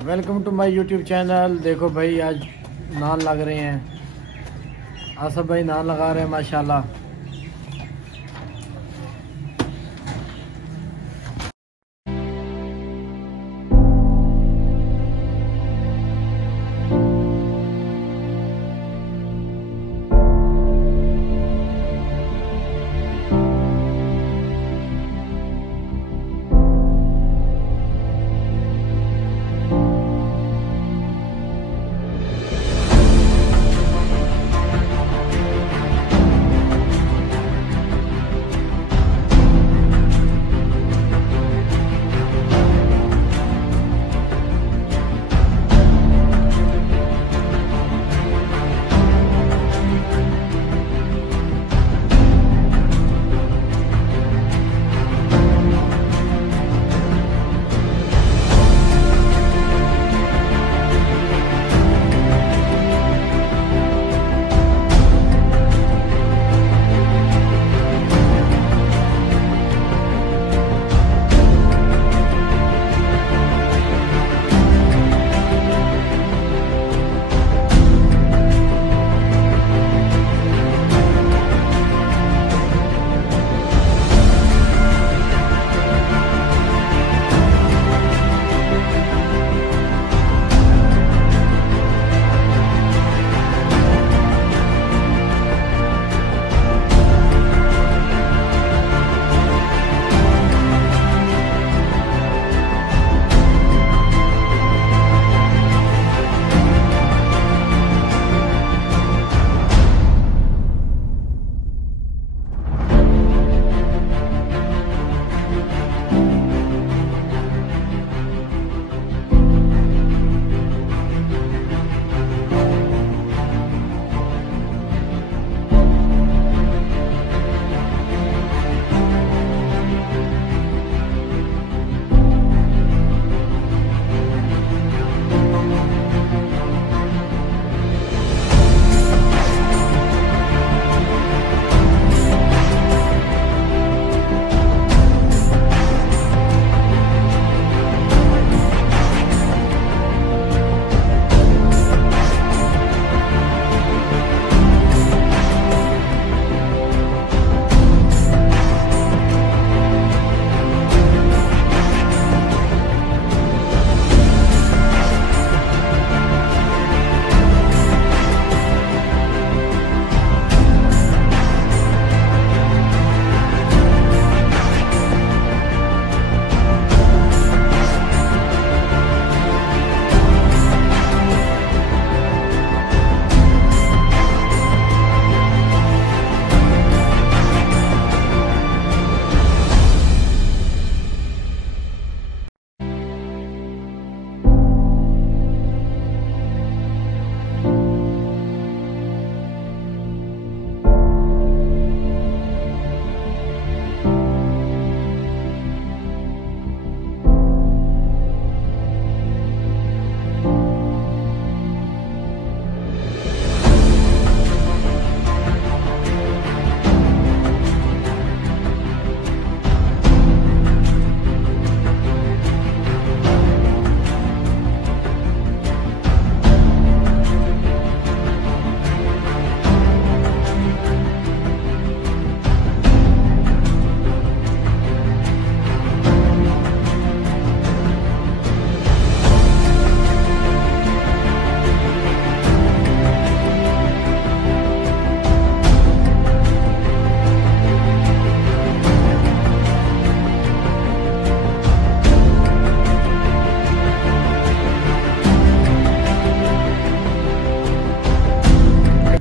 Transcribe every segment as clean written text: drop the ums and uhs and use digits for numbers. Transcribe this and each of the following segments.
Welcome to my YouTube channel. देखो भाई आज नान लग रहे हैं, आसफ भाई नान लगा रहे हैं माशाल्लाह।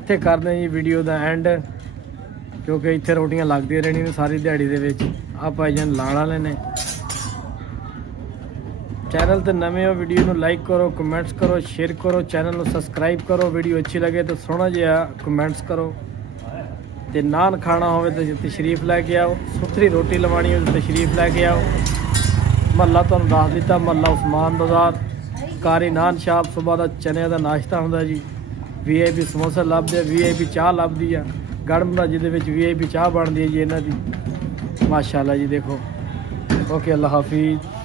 ਇੱਥੇ ਕਰਦੇ ਜੀ ਵੀਡੀਓ ਦਾ ਐਂਡ, ਕਿਉਂਕਿ ਇੱਥੇ ਰੋਟੀਆਂ ਲੱਗਦੀਆਂ ਰਹਿਣੀਆਂ ਨੇ ਸਾਰੀ ਦਿਹਾੜੀ ਦੇ ਵਿੱਚ। ਆ ਭਾਈ ਜਾਨ ਲਾਣ ਵਾਲੇ ਨੇ। चैनल ਤੇ ਨਵੇਂ ਹੋ ਵੀਡੀਓ ਨੂੰ ਲਾਈਕ ਕਰੋ, ਕਮੈਂਟਸ ਕਰੋ, ਸ਼ੇਅਰ ਕਰੋ, ਚੈਨਲ ਨੂੰ ਸਬਸਕ੍ਰਾਈਬ ਕਰੋ। ਵੀਡੀਓ ਅੱਛੀ ਲੱਗੇ ਤਾਂ ਸੋਹਣਾ ਜਿਹਾ ਕਮੈਂਟਸ ਕਰੋ। ਤੇ ਨਾਨ ਖਾਣਾ ਹੋਵੇ ਤਾਂ ਤਸ਼ਰੀਫ ਲੈ ਕੇ ਆਓ, ਸੁਥਰੀ ਰੋਟੀ ਲਵਾਣੀ ਹੋਵੇ ਤਾਂ ਤਸ਼ਰੀਫ ਲੈ ਕੇ ਆਓ। ਮਹੱਲਾ ਤੁਹਾਨੂੰ ਦੱਸ ਦਿੱਤਾ, ਮਹੱਲਾ ਉਸਮਾਨ ਬਾਜ਼ਾਰ, कारी नान शाप। सुबह का चने का नाश्ता होंगे जी। VIP समोसा लभदे, VIP चाह लभदी आ गड़मदा जिहदे विच VIP चाह बनदी है जी इन्हां दी माशाअल्लाह जी। देखो ओके, अल्लाह हाफिज़।